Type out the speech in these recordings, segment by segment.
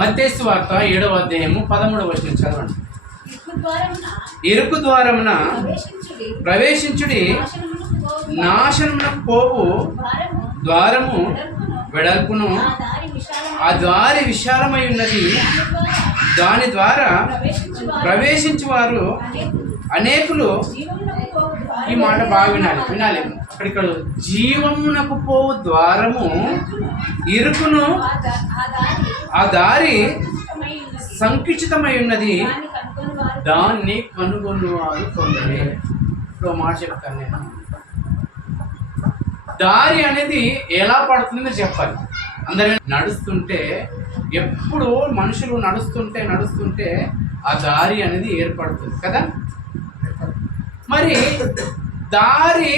మత్తేసు వార్త ఏడవ అధ్యాయము పదమూడవ వచనం చదవండి. ఇరుకు ద్వారమున ప్రవేశించుడి. నాశనమునకు పోవు. ద్వారము వెడల్పును. ఆ దారి విశాలము ఉన్నది. దాని ద్వారా ప్రవేశించువారు. అనేకులు ఈ మాట బాగా వినాలి. వినాలి. అక్కడిక్కడ జీవమునకు పోవు ద్వారము ఇరుకును ఆ దారి సంకుచితమై ఉన్నది. దాన్ని కనుగొనివారు కొందరే. ఇప్పుడు మాట చెప్తాను నేను. దారి అనేది ఎలా పడుతుందో చెప్పాలి. అందరూ నడుస్తుంటే ఎప్పుడు మనుషులు నడుస్తుంటే నడుస్తుంటే ఆ దారి అనేది ఏర్పడుతుంది. కదా? మరి దారి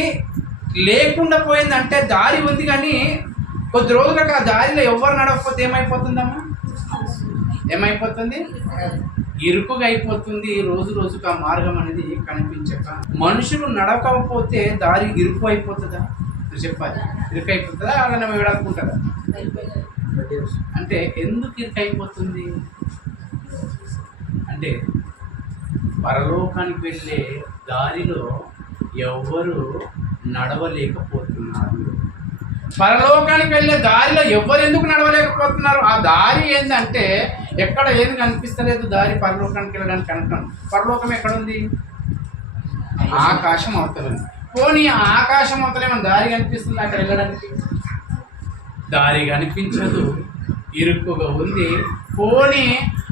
లేకుండా పోయిందంటే దారి ఉంది కానీ కొద్ది రోజులకు ఆ దారిలో ఎవరు నడవకపోతే ఏమైపోతుందమ్మా? ఏమైపోతుంది? ఇరుకుగా అయిపోతుంది రోజు రోజుకు ఆ మార్గం అనేది కనిపించక మనుషులు నడవకపోతే దారి ఇరుకు అయిపోతుందా? చెప్పాలి. ఇరుకు అయిపోతుందా అలానే విడాకుంటుందా అంటే ఎందుకు ఇరుకు అయిపోతుంది అంటే పరలోకానికి వెళ్ళే దారిలో ఎవ్వరు నడవలేకపోతున్నారు. పరలోకానికి వెళ్ళే దారిలో ఎవ్వరు ఎందుకు నడవలేకపోతున్నారు? ఆ దారి ఏంటంటే ఎక్కడ ఏది కనిపిస్తలేదు దారి పరలోకానికి వెళ్ళడానికి కనుక పరలోకం ఎక్కడ ఉంది ఆకాశం అవతలేదు పోనీ ఆకాశం అవతలేమో దారి కనిపిస్తుంది అక్కడ వెళ్ళడానికి? దారి కనిపించదు. ఇరుక్కుగా ఉంది. పోనీ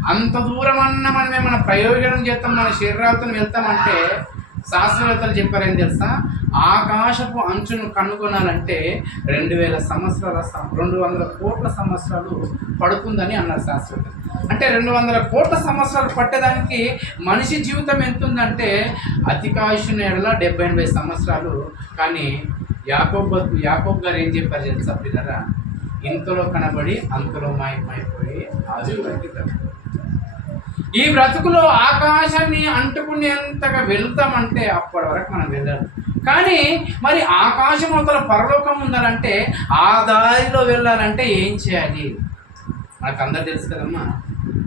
అంత దూరం అన్న మనం ఏమైనా ప్రయోజనం చేస్తాం మన శరీరాలతో వెళ్తామంటే శాస్త్రవేత్తలు చెప్పారేం తెలుసా? ఆకాశపు అంచును కనుగొనాలంటే రెండు వేల సంవత్సరాల సం- రెండు వందల కోట్ల సంవత్సరాలు పడుతుందని అన్నారు శాస్త్రవేత్తలు. అంటే రెండు వందల కోట్ల సంవత్సరాలు పట్టేదానికి మనిషి జీవితం ఎంత ఉందంటే అతికాయుషుని ఎడల డెబ్బై ఎనభై సంవత్సరాలు. కానీ యాకోబ్ యాకోబ్ గారు ఏం చెప్పారు తెలుసా పిల్లరా ఇంతలో కనబడి అంతలో మాయమైపోయి ఆది ఈ బ్రతుకులో ఆకాశాన్ని అంటుకునేంతగా వెళ్తామంటే అప్పటి వరకు మనం వెళ్ళాలి. కానీ మరి ఆకాశం అవతల పరలోకం ఉండాలంటే ఆ దారిలో వెళ్ళాలంటే ఏం చేయాలి? మనకు అందరు తెలుసు కదమ్మా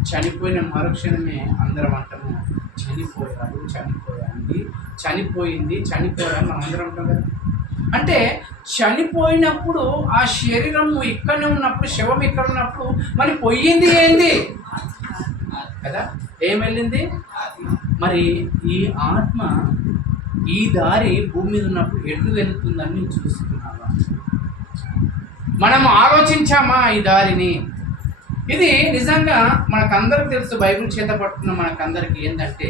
చనిపోయిన మరుక్షణమే అందరం అంటాము చనిపోయాడు చనిపోయాంది చనిపోయింది చనిపోయాడు మనం అందరం అంటాం కదా. అంటే చనిపోయినప్పుడు ఆ శరీరము ఇక్కడనే ఉన్నప్పుడు శవం ఇక్కడ ఉన్నప్పుడు మరి పోయింది ఏంది? కదా? ఏం వెళ్ళింది? మరి ఈ ఆత్మ ఈ దారి భూమి మీద ఉన్నప్పుడు ఎటు వెళుతుందని చూస్తున్నావా? మనం ఆలోచించామా ఈ దారిని? ఇది నిజంగా మనకందరికి తెలుసు బైబిల్ చేత పట్టుకున్న మనకందరికి ఏంటంటే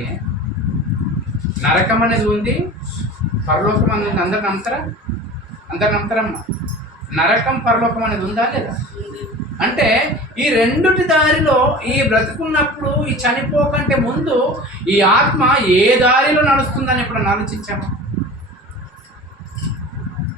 నరకం అనేది ఉంది పరలోకం అనేది అందరికంతరం అందరికి నమ్ముతారా నమ్ముతారమ్మా నరకం పరలోకం అనేది ఉందా లేదా? అంటే ఈ రెండుటి దారిలో ఈ బ్రతుకున్నప్పుడు ఈ చనిపోకంటే ముందు ఈ ఆత్మ ఏ దారిలో నడుస్తుందని ఇప్పుడు ఆలోచించాము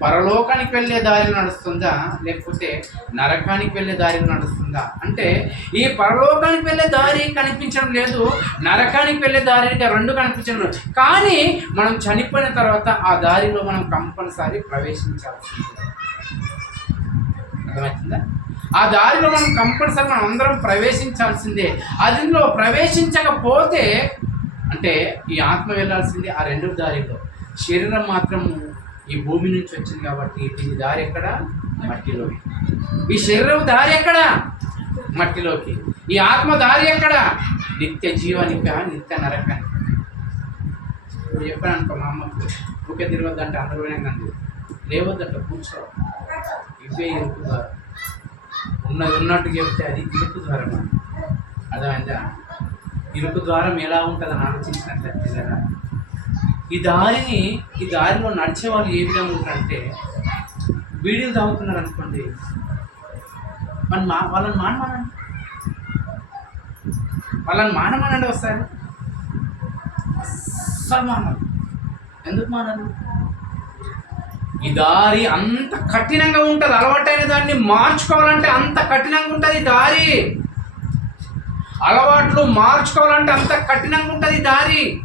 పరలోకానికి వెళ్ళే దారిలో నడుస్తుందా? లేకపోతే నరకానికి వెళ్ళే దారిలో నడుస్తుందా? అంటే ఈ పరలోకానికి వెళ్ళే దారి కనిపించడం లేదు నరకానికి వెళ్ళే దారిగా రెండు కనిపించడం లేదు. కానీ మనం చనిపోయిన తర్వాత ఆ దారిలో మనం కంపల్సరీ ప్రవేశించాల్సింది. అర్థమవుతుందా? ఆ దారిలో మనం కంపల్సరీ మనం అందరం ప్రవేశించాల్సిందే. అందులో ప్రవేశించకపోతే అంటే ఈ ఆత్మ వెళ్ళాల్సిందే ఆ రెండు దారిలో. శరీరం మాత్రం ఈ భూమి నుంచి వచ్చింది కాబట్టి దీని దారి ఎక్కడ? మట్టిలోకి. ఈ శరీరం దారి ఎక్కడ? మట్టిలోకి. ఈ ఆత్మ దారి ఎక్కడ? నిత్య జీవానిక నిత్య నరకానికి ఇప్పుడు చెప్పాను అనుకో మా అమ్మకు. ఊకే తిరగద్దంటే అందరూ పోయినాక లేవద్దంట కూర్చో. ఇవే ఇరుకు ఉన్నది ఉన్నట్టు చెప్తే అది ఇరుపు ద్వారం అని అర్థమైందా? ఇరుపు ద్వారం ఎలా ఉంటుందని ఆలోచించినట్లయితే కదా. ఈ దారిని ఈ దారిలో నడిచే వాళ్ళు ఏ విధంగా ఉంటారంటే వీడియోలు తాగుతున్నారు అనుకోండి. మన మా వాళ్ళని మానమనండి. వాళ్ళని మానమనండి ఒకసారి. అస్సలు మానరు. ఎందుకు మానరు? ఈ దారి అంత కఠినంగా ఉంటుంది. అలవాటైన దాన్ని మార్చుకోవాలంటే అంత కఠినంగా ఉంటుంది దారి. అలవాట్లు మార్చుకోవాలంటే అంత కఠినంగా ఉంటుంది దారి.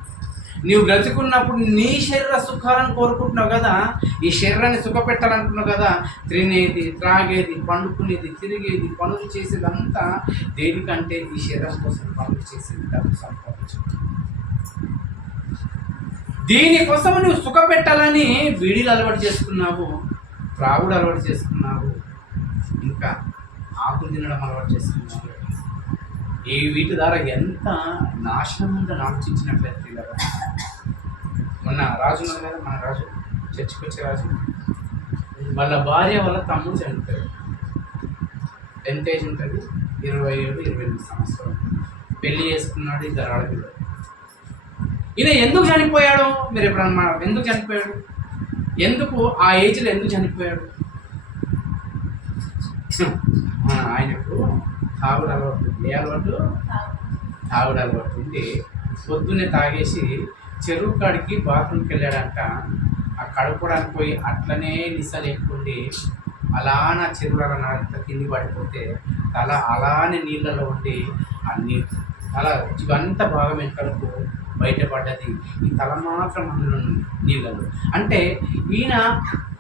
నీవు బ్రతుకున్నప్పుడు నీ శరీర సుఖాలను కోరుకుంటున్నావు కదా? ఈ శరీరాన్ని సుఖపెట్టాలనుకున్నావు కదా? తినేది త్రాగేది పండుకునేది తిరిగేది పనులు చేసేది అంతా దేనికంటే ఈ శరీరం కోసం పనులు చేసేది డబ్బు సంపాదించు దీనికోసం నువ్వు సుఖపెట్టాలని వీడిలు అలవాటు చేసుకున్నావు త్రాగుడు అలవాటు చేసుకున్నావు. ఇంకా ఆకులు తినడం అలవాటు చేసుకున్నావు. ఈ వీటి ద్వారా ఎంత నాశనం ఉందో ఆలోచించినట్లయితే కదా. మొన్న రాజు ఉన్నారు కదా మన రాజు చర్చకొచ్చే రాజు. వాళ్ళ భార్య వాళ్ళ తమ్ముడు చనిపోయాడు ఎంత ఏజ్ ఉంటుంది ఇరవై ఏడు ఇరవై ఎనిమిది సంవత్సరాలు పెళ్ళి చేసుకున్నాడు ఇద్దరు ఆడపిల్లలు. ఈయన ఎందుకు చనిపోయాడు? మీరు ఎప్పుడన్నా ఎందుకు చనిపోయాడు? ఎందుకు ఆ ఏజ్లో ఎందుకు చనిపోయాడు? మన ఆయనకు తాగుడు అలవాటు ఏ అలవాటు? తాగుడు అలవాటు ఉండి పొద్దున్నే తాగేసి చెరువు కాడికి బాత్రూమ్కి వెళ్ళాడంట. ఆ కడుక్కోవడానికి పోయి అట్లనే నిశ అలానా అలా నా చెరువుల నా కింది పడిపోతే తల అలానే నీళ్ళలో ఉండి అన్ని తల ఇవంతా భాగం వెనకలకు బయటపడ్డది. ఈ తల మాత్రం అందులో నీళ్ళలో అంటే ఈయన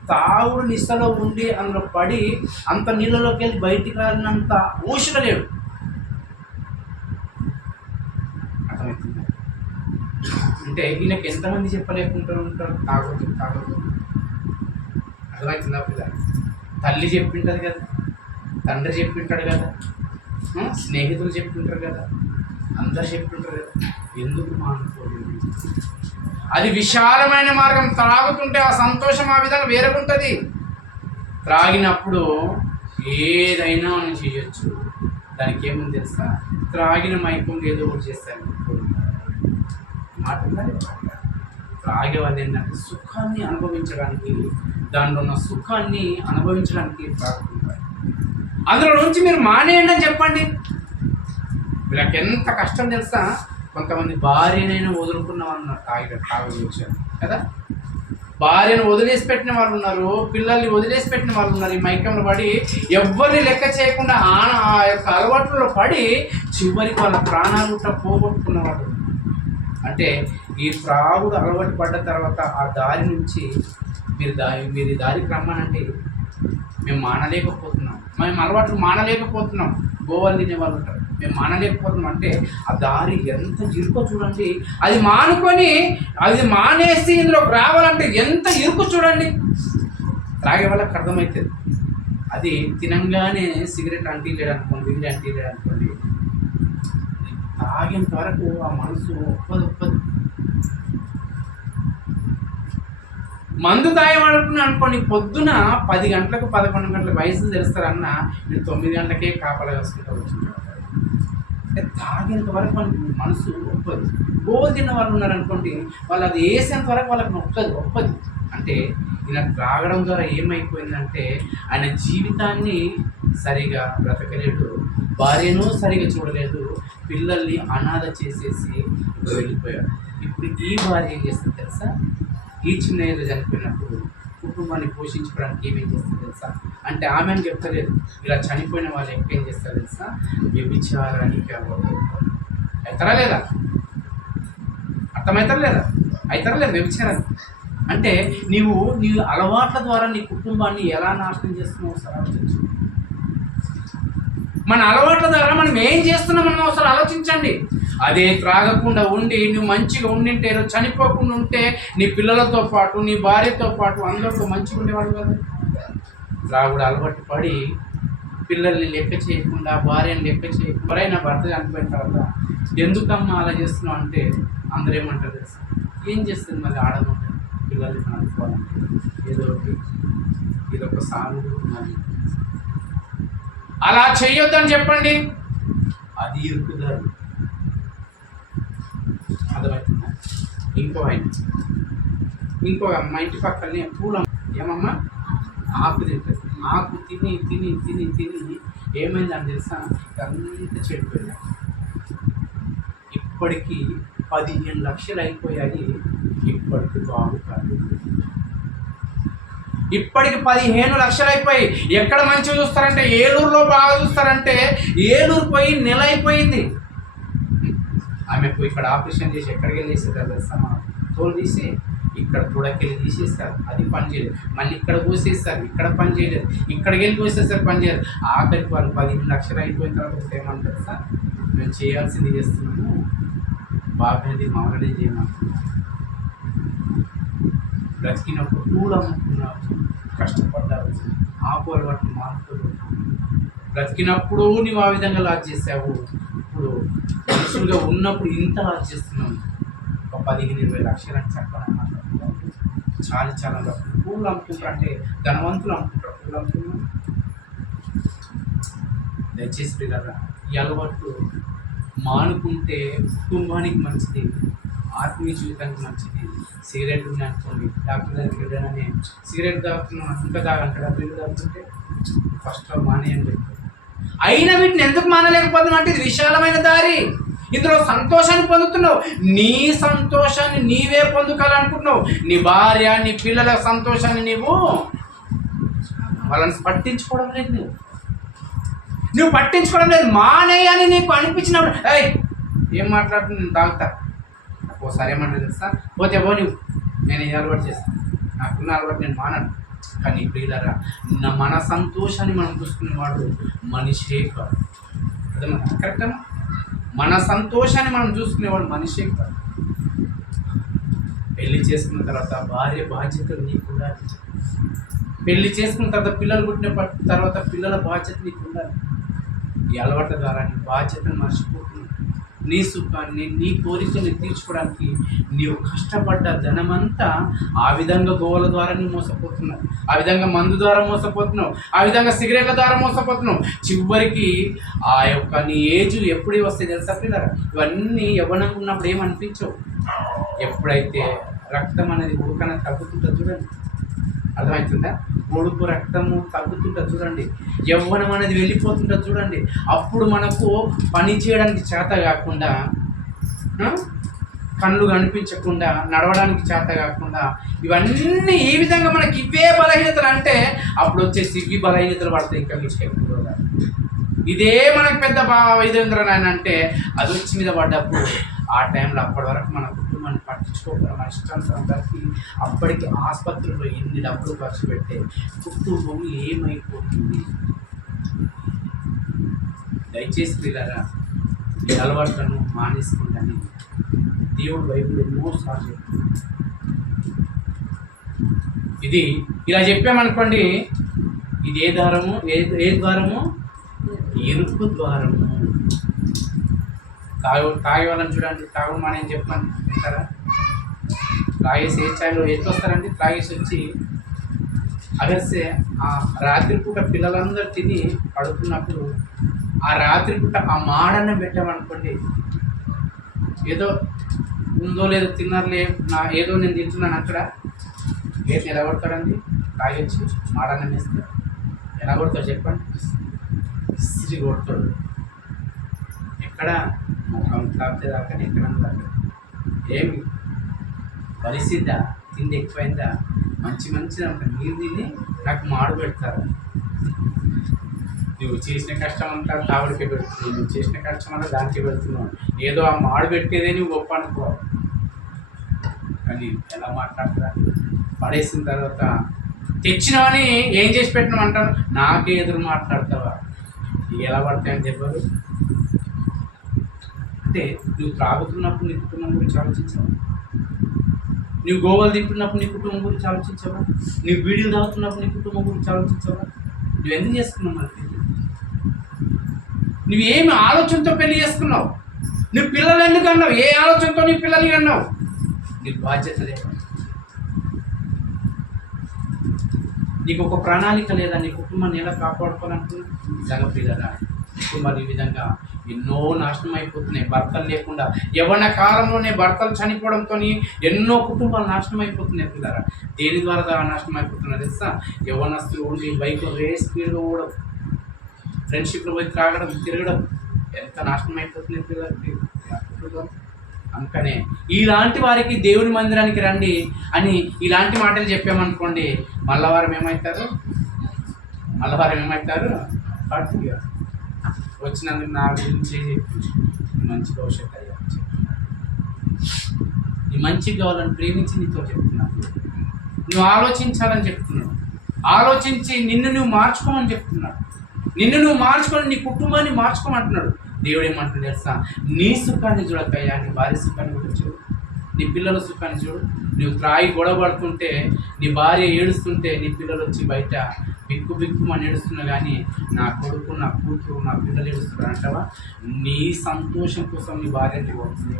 తావుడు నిస్సలో ఉండి అందులో పడి అంత నీళ్ళలోకి వెళ్ళి బయటికి రాలినంత ఊషిక లేడు. అర్థమవుతుంది అంటే ఈయనకి ఎంతమంది చెప్పలేకుంటారు ఉంటారు? తాగొద్దు తాగొద్దు అర్థమవుతుందా పిల్ల? తల్లి చెప్పింటది కదా. తండ్రి చెప్పింటాడు కదా. స్నేహితులు చెప్తుంటారు కదా. అందరు చెప్తుంటారు ఎందుకు మానుకోలేదు అది విశాలమైన మార్గం త్రాగుతుంటే ఆ సంతోషం ఆ విధంగా వేరగుంటుంది త్రాగినప్పుడు ఏదైనా మనం చేయొచ్చు. దానికి ఏముంది తెలుసా? త్రాగిన మైకం ఏదో ఒకటి చేస్తాను మాట ఉందా? త్రాగే వాళ్ళు ఏంటంటే సుఖాన్ని అనుభవించడానికి దాంట్లో ఉన్న సుఖాన్ని అనుభవించడానికి త్రాగుతుంటారు. అందులో నుంచి మీరు మానేయండి అని చెప్పండి. వీళ్ళకి ఎంత కష్టం తెలుసా? కొంతమంది భార్యనైనా వదులుకున్న వాళ్ళు ఉన్నారు. తాగి వచ్చారు కదా? భార్యను వదిలేసి పెట్టిన వాళ్ళు ఉన్నారు. పిల్లల్ని వదిలేసి పెట్టిన వాళ్ళు ఉన్నారు. ఈ మైకంలో పడి ఎవరిని లెక్క చేయకుండా ఆన ఆ యొక్క అలవాట్లలో పడి చివరికి వాళ్ళ ప్రాణాలు కూడా పోగొట్టుకున్న వాళ్ళు అంటే ఈ ప్రాగుడు అలవాటు పడ్డ తర్వాత ఆ దారి నుంచి మీరు దారి మీరు దారికి రమ్మనండి మేము మానలేకపోతున్నాం. మేము అలవాట్లు మానలేకపోతున్నాం. గోవాలు తినే వాళ్ళు ఉంటారు. మేము మానలేకపోతున్నాం అంటే ఆ దారి ఎంత ఇరుకో చూడండి. అది మానుకొని అది మానేసి ఇందులోకి రావాలంటే ఎంత ఇరుకు చూడండి. త్రాగే వాళ్ళకి అర్థమవుతుంది అది తినంగానే సిగరెట్ అంటీలేడు అనుకోండి విగిరి అంటీలేడు అనుకోండి. తాగేంత వరకు ఆ మనసు ఒప్పదు ఒప్పదు మందు తాగేవాడుకున్నా అనుకోండి పొద్దున పది గంటలకు పదకొండు గంటల వయసు తెలుస్తారన్న నేను తొమ్మిది గంటలకే కాపలా వేసుకుంటూ వచ్చింటారు అంటే తాగేంత వరకు మనకి మనసు ఒప్పదు. గోలు తిన్న వాళ్ళు ఉన్నారనుకోండి వాళ్ళు అది వేసేంత వరకు వాళ్ళకి ఒప్పదు ఒప్పదు. అంటే ఇలా త్రాగడం ద్వారా ఏమైపోయిందంటే ఆయన జీవితాన్ని సరిగా బ్రతకలేడు భార్యను సరిగా చూడలేదు పిల్లల్ని అనాథ చేసేసి వెళ్ళిపోయాడు. ఇప్పుడు ఈ భార్య ఏం చేస్తుంది తెలుసా? ఈ చిన్న ఏదో చనిపోయినప్పుడు కుటుంబాన్ని పోషించుకోవడానికి ఏమేం చేస్తుంది తెలుసా? అంటే ఆమె అని చెప్తలేదు. ఇలా చనిపోయిన వాళ్ళు ఏం చేస్తారు తెలుసా? వ్యభిచారానికి అవ్వదు అవుతారా లేదా? అర్థమవుతారా లేదా? అవుతారా లేదా వ్యభిచారాన్ని అంటే నీవు నీ అలవాట్ల ద్వారా నీ కుటుంబాన్ని ఎలా నాశనం చేస్తున్నావు ఒకసారి ఆలోచించు. మన అలవాట్ల ద్వారా మనం ఏం చేస్తున్నాం మనం ఒకసారి ఆలోచించండి. అదే త్రాగకుండా ఉండి నువ్వు మంచిగా ఉండింటే చనిపోకుండా ఉంటే నీ పిల్లలతో పాటు నీ భార్యతో పాటు అందరితో మంచిగా ఉండేవాడు కదా. త్రాగుడు అలవాటు పడి పిల్లల్ని లెక్క చేయకుండా భార్యను లెక్క చేయకుండా ఎవరైనా భర్త చనిపోయిన తర్వాత ఎందుకమ్మా అలా చేస్తున్నావు అంటే అందరూ ఏమంటారు ఏం చేస్తుంది మళ్ళీ ఆడమంటారు పిల్లల్ని అనుకోవాలంటే ఏదో ఒకటి ఇదొక సాగు మరి అలా చేయొద్దని చెప్పండి. అది ఇరుకుదారు అర్థమవుతుందా? ఇంకో ఆయన. ఇంకో మా ఇంటి పక్కనే పూల ఏమమ్మా? ఆకు తింటుంది. ఆకు తిని తిని తిని తిని ఏమైందని తెలుసా? అంత చెడిపోయింది. ఇప్పటికీ పదిహేను లక్షలు అయిపోయాయి. ఇప్పటికి బాగు కాదు. ఇప్పటికి పదిహేను లక్షలు అయిపోయి ఎక్కడ మంచిగా చూస్తారంటే? ఏలూరులో బాగా చూస్తారంటే ఏలూరు పోయి నెల అయిపోయింది. ఆమె పోయి ఇక్కడ ఆపరేషన్ చేసి ఎక్కడికి వెళ్ళేసి తెలుసా? మా తోలు తీసి ఇక్కడ తొడకెళ్ళి తీసేస్తారు. అది పని చేయలేదు. మళ్ళీ ఇక్కడ పోసేస్తారు ఇక్కడ పని చేయలేదు. ఇక్కడికి వెళ్ళి పోసేస్తారు పని చేయలేదు. ఆఖరికి వాళ్ళు పదిహేను లక్షలు అయిపోయిన తర్వాత ఏమంటారు సార్? మేము చేయాల్సింది చేస్తున్నాము. బాబాయ్ది మమ్మల్ని చేయమంటున్నాం బ్రతికినప్పుడు పూలు అమ్ముకున్నారు కష్టపడ్డారు. ఆకు అలవాటు మార్పులు బ్రతికినప్పుడు నువ్వు ఆ విధంగా లాజ్ చేసావు. ఇప్పుడు మనుషులుగా ఉన్నప్పుడు ఇంత లాజ్ చేస్తున్నావు. ఒక పదిహేను ఇరవై లక్షలు అని చెప్పాలన్నమాట చాలా చాలా పూలు అమ్ముకుంటారు. అంటే ధనవంతులు అమ్ముకుంటారు. పూలు అమ్ముకున్నారు దయచేసి పిల్లరా ఈ అలవాట్లు మానుకుంటే కుటుంబానికి మంచిది ఆత్మీయ జీవితానికి మంచిది. సిగరెట్ ఉంది అనుకోండి డాక్టర్ దగ్గరికి వెళ్ళానని సిగరెట్ తాగుతున్నాను ఇంకా తాగంటారా బిల్లు తాగుతుంటే? ఫస్ట్ మానేయని చెప్పారు అయినా వీటిని ఎందుకు మానలేకపోతున్నాం అంటే ఇది విశాలమైన దారి. ఇందులో సంతోషాన్ని పొందుతున్నావు. నీ సంతోషాన్ని నీవే పొందుకోవాలనుకుంటున్నావు. నీ భార్య నీ పిల్లల సంతోషాన్ని నీవు వాళ్ళని పట్టించుకోవడం లేదు నువ్వు నువ్వు పట్టించుకోవడం లేదు. మానేయని నీకు అనిపించినప్పుడు ఏయ్ ఏం మాట్లాడుతుంది నేను తాగుతా. ఒకసారి ఏమన్నా తెలుసా? పోతే పో నువ్వు. నేను అలవాటు చేస్తాను నాకున్న అలవాటు నేను మానను. కానీ ప్రియులరా నా మన సంతోషాన్ని మనం చూసుకునేవాడు మనిషే కాదు. అర్థమా కరెక్టా మన సంతోషాన్ని మనం చూసుకునేవాడు మనిషే కాదు. పెళ్ళి చేసుకున్న తర్వాత భార్య బాధ్యతలు నీకు ఉండాలి పెళ్ళి చేసుకున్న తర్వాత పిల్లలు పుట్టిన తర్వాత పిల్లల బాధ్యత నీకు ఉండాలి ఈ అలవాట్ల ద్వారా నీ బాధ్యతను మర్చిపోతుంది నీ సుఖాన్ని నీ కోరికల్ని తీర్చుకోవడానికి నీవు కష్టపడ్డ ధనమంతా ఆ విధంగా గోవల ద్వారా నువ్వు మోసపోతున్నావు. ఆ విధంగా మందు ద్వారా మోసపోతున్నావు. ఆ విధంగా సిగరెట్ల ద్వారా మోసపోతున్నావు. చివరికి ఆ యొక్క నీ ఏజ్ ఎప్పుడు వస్తాయి తెలుసా పిల్లరా? ఇవన్నీ యవ్వనంగా ఉన్నప్పుడు ఏమనిపించవు? ఎప్పుడైతే రక్తం అనేది ఉడకన తగ్గుతుంటుంది చూడండి. అర్థమవుతుందా? ఉడుకు రక్తము తగ్గుతుంటుంది చూడండి. యవ్వనం అనేది వెళ్ళిపోతుంటుంది చూడండి. అప్పుడు మనకు పని చేయడానికి చేత కాకుండా కళ్ళు కనిపించకుండా నడవడానికి చేత కాకుండా ఇవన్నీ ఈ విధంగా మనకి ఇవే బలహీనతలు అంటే అప్పుడు వచ్చేసి ఇవి బలహీనతలు పడతాయి ఇంకా మీకు ఇదే మనకు పెద్ద బా వైద్యేంద్ర నాయన అంటే అది వచ్చి మీద పడ్డప్పుడు ఆ టైంలో అప్పటి వరకు మనం పట్టించుకోకుండా మన ఇష్టానుసారం అప్పటికి ఆసుపత్రిలో ఎన్ని డబ్బులు ఖర్చు పెట్టే కుటుంబం ఏమైపోతుంది? దయచేసి పిల్లరా ఈ అలవాట్లను మానేసుకుంటాను దేవుడు బైబిల్ ఎన్నో సార్లు ఇది ఇలా చెప్పామనుకోండి ఇది ఏ ద్వారము? ఏ ఏ ద్వారము? ఎరుపు ద్వారము. తాగు తాగే వాళ్ళని చూడండి తాగు అని చెప్పమని వింటారా? తాగేసి ఏ ఛాయలో ఎట్లా వస్తారండి తాగేసి వచ్చి అగర్సే ఆ రాత్రిపూట పిల్లలందరూ తిని పడుకున్నప్పుడు ఆ రాత్రిపూట ఆ మాడన్న పెట్టామనుకోండి ఏదో ఉందో లేదో తిన్నారులే నా ఏదో నేను తింటున్నాను అక్కడ ఏం ఎలా కొడతాడండి తాగొచ్చి మాడన్న వేస్తే ఎలా కొడతాడు చెప్పండి? ఇస్త్రీ కొడతాడు ఎక్కడ ముఖం దాకా ఎక్కడ ఏమి పరిస్థితి తిండి ఎక్కువైందా? మంచి మంచి నీరు తిని నాకు మాడు పెడతారు. నువ్వు చేసిన కష్టం అంతా తావుడికే పెడుతున్నావు నువ్వు చేసిన కష్టం అంతా దానికి పెడుతున్నావు. ఏదో ఆ మాడు పెట్టేదే నువ్వు గొప్ప అనుకో. కానీ ఎలా మాట్లాడతా పడేసిన తర్వాత తెచ్చినావని ఏం చేసి పెట్టినావు అంటాను నాకే ఎదురు మాట్లాడతావా? ఇవి ఎలా పడతాయని చెప్పారు? అంటే నువ్వు త్రాగుతున్నప్పుడు నీ కుటుంబం గురించి ఆలోచించావా? నువ్వు గోవాలు తింటున్నప్పుడు నీ కుటుంబం గురించి ఆలోచించావా? నువ్వు వీడియోలు తాగుతున్నప్పుడు నీ కుటుంబం గురించి ఆలోచించావా? నువ్వు ఎందుకు చేసుకున్నావు మరి పెళ్ళి? నువ్వు ఏమి ఆలోచనతో పెళ్ళి చేసుకున్నావు? నువ్వు పిల్లలు ఎందుకు అన్నావు? ఏ ఆలోచనతో నీ పిల్లలు అన్నావు? నీకు బాధ్యత లేదా? నీకు ఒక ప్రణాళిక లేదా? నీ కుటుంబాన్ని ఎలా కాపాడుకోవాలనుకున్నా నిజంగా పిల్లరా మరి ఈ విధంగా ఎన్నో నాశనం అయిపోతున్నాయి భర్తలు లేకుండా. యవన కాలంలోనే భర్తలు చనిపోవడంతో ఎన్నో కుటుంబాలు నాశనం అయిపోతున్నాయి పిల్లరా. దేని ద్వారా నాశనం అయిపోతున్నారు తెలుసా? యవనస్తులు ఉండి బైక్లో రే స్పీడ్లో కూడా ఫ్రెండ్షిప్లో పోయి త్రాగడం తిరగడం. ఎంత నాశనం అయిపోతున్నాయి పిల్లలకి కుటుంబం? అందుకనే ఇలాంటి వారికి దేవుని మందిరానికి రండి అని ఇలాంటి మాటలు చెప్పామనుకోండి మల్లవారం ఏమవుతారు మల్లవారం ఏమవుతారు వచ్చినందుకు నా గురించి మంచి భవిష్యత్తు అయ్యా నీ మంచి కావాలని ప్రేమించి నీతో చెప్తున్నాను. నువ్వు ఆలోచించాలని చెప్తున్నాడు ఆలోచించి నిన్ను నువ్వు మార్చుకోమని చెప్తున్నాడు. నిన్ను నువ్వు మార్చుకొని నీ కుటుంబాన్ని మార్చుకోమంటున్నాడు. దేవుడు ఏమంటున్నాడు తెలుసా? నీ సుఖాన్ని చూడకయ్యా నీ భార్య సుఖాన్ని కూడా చూడు. నీ పిల్లల సుఖాన్ని చూడు. నువ్వు త్రాగి గొడవ పడుతుంటే నీ భార్య ఏడుస్తుంటే నీ పిల్లలు వచ్చి బయట బిక్కు బిక్కుమని ఏడుస్తున్నా కానీ నా కొడుకు నా కూతురు నా పిల్లలు ఏడుస్తున్నారు అంటావా? నీ సంతోషం కోసం నీ భార్య పోతుంది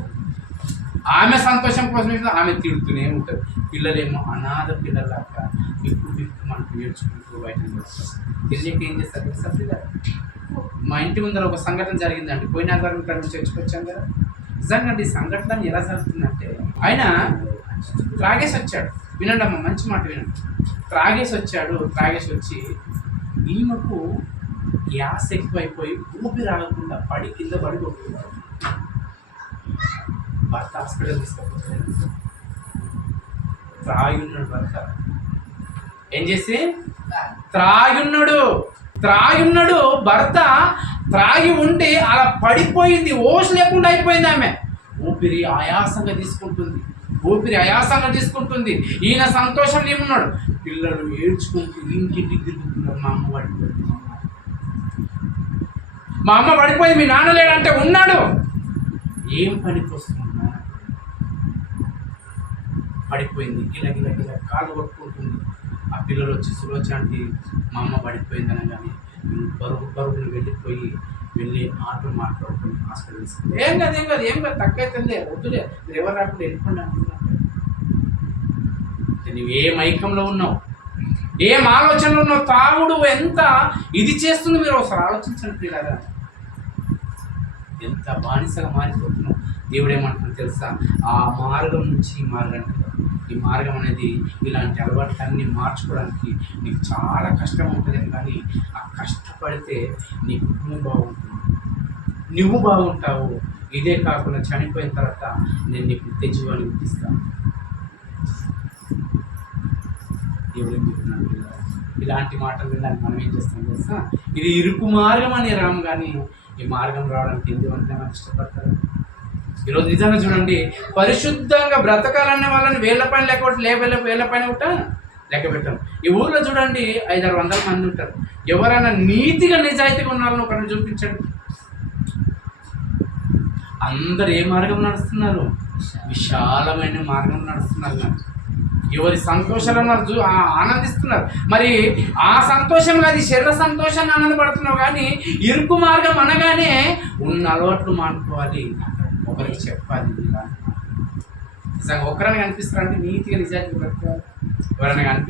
ఆమె సంతోషం కోసం ఆమె తిడుతూనే ఉంటుంది. పిల్లలేమో అనాథ పిల్లలాక బిక్కు బిక్కు మనకు నేర్చుకుంటూ బయట తిరిగి ఏం చేస్తారు సభ్యులు మా ఇంటి ముందర ఒక సంఘటన జరిగిందండి. పోయిన ఆధారం ఇక్కడ నుంచి చర్చకొచ్చాం కదా. నిజంగా అండి ఈ సంఘటన ఎలా జరుగుతుందంటే ఆయన త్రాగేసి వచ్చాడు. వినండి అమ్మ మంచి మాట వినండి. త్రాగేసి వచ్చాడు త్రాగేసి వచ్చి ఈమెకు గ్యాస్ ఎక్కువైపోయి ఊపిరి రాగకుండా పడి కింద పడి భర్త హాస్పిటల్ తీసుకుపోతాడు త్రాగి ఉన్నాడు భర్త. ఏం చేసి? త్రాగి ఉన్నాడు త్రాగి ఉన్నాడు భర్త త్రాగి ఉంటే అలా పడిపోయింది ఓష్ లేకుండా అయిపోయింది ఆమె. ఊపిరి ఆయాసంగా తీసుకుంటుంది. ఊపిరి ఆయాసంగా తీసుకుంటుంది. ఈయన సంతోషంగా ఏమున్నాడు? పిల్లలు ఏడ్చుకుంటూ ఇంటింటికి తిరుగుతున్నారు మా అమ్మ పడిపోయింది మా అమ్మ. పడిపోయింది మీ నాన్న లేడంటే ఉన్నాడు. ఏం పనికి పడిపోయింది గిల గిల గిల కాలు కొట్టుకుంటుంది ఆ పిల్లలు వచ్చి సులోచనకి మా అమ్మ పడిపోయింది అనగానే బరువు బరువులు వెళ్ళిపోయి వెళ్ళి ఆటో మాట్లాడుకుని హాస్పిటల్ ఏం కాదు ఏం కాదు ఏం కాదు తక్కువైతుందే వద్దులే. మీరు ఎవరు రాకుండా వెళ్ళిపోండి నువ్వు ఏ మైకంలో ఉన్నావు? ఏం ఆలోచనలో ఉన్నావు? తాగుడు ఎంత ఇది చేస్తుంది మీరు ఒకసారి ఆలోచించండి పిల్లరా ఎంత బానిసగా మారిపోతున్నావు? దేవుడు ఏమంటున్నాడు తెలుసా? ఆ మార్గం నుంచి ఈ మార్గానికి ఈ మార్గం అనేది ఇలాంటి అలవాట్లన్నీ మార్చుకోవడానికి నీకు చాలా కష్టం ఉంటుంది కానీ ఆ కష్టపడితే నీ కుటుంబం బాగుంటుంది నువ్వు బాగుంటావు. ఇదే కాకుండా చనిపోయిన తర్వాత నేను నీకు నిత్య జీవాన్ని గుర్తిస్తాను. దేవుడు ఏం చెప్తున్నాడు? ఇలాంటి మాటలు వినడానికి మనం ఏం చేస్తాం తెలుసా? ఇది ఇరుకు మార్గం అని రాము కానీ ఈ మార్గం రావడానికి ఎందుకంటే ఇష్టపడతారు ఈరోజు నిజంగా చూడండి పరిశుద్ధంగా బ్రతకాలనే వాళ్ళని వేళ్ళ పైన లేకపోతే లేవేళ్ళ వేళ్ళ పైన ఒకట? లెక్క పెట్టాం. ఈ ఊర్లో చూడండి ఐదారు వందల మంది ఉంటారు. ఎవరైనా నీతిగా నిజాయితీగా ఉన్నారని ఒకరిని చూపించండి. అందరు ఏ మార్గం నడుస్తున్నారు? విశాలమైన మార్గం నడుస్తున్నారు. ఎవరి సంతోషాలు ఉన్నారు చూ ఆనందిస్తున్నారు. మరి ఆ సంతోషం అది శరీర సంతోషాన్ని ఆనందపడుతున్నావు కానీ ఇరుకు మార్గం అనగానే ఉన్న అలవాట్లు మానుకోవాలి. ఒకరికి చెప్పాలి నిజంగా ఒకరైనా కనిపిస్తారంటే నీతిగా నిజానికి బ్రతకాలి. ఎవరైనా కనిపిస్తారు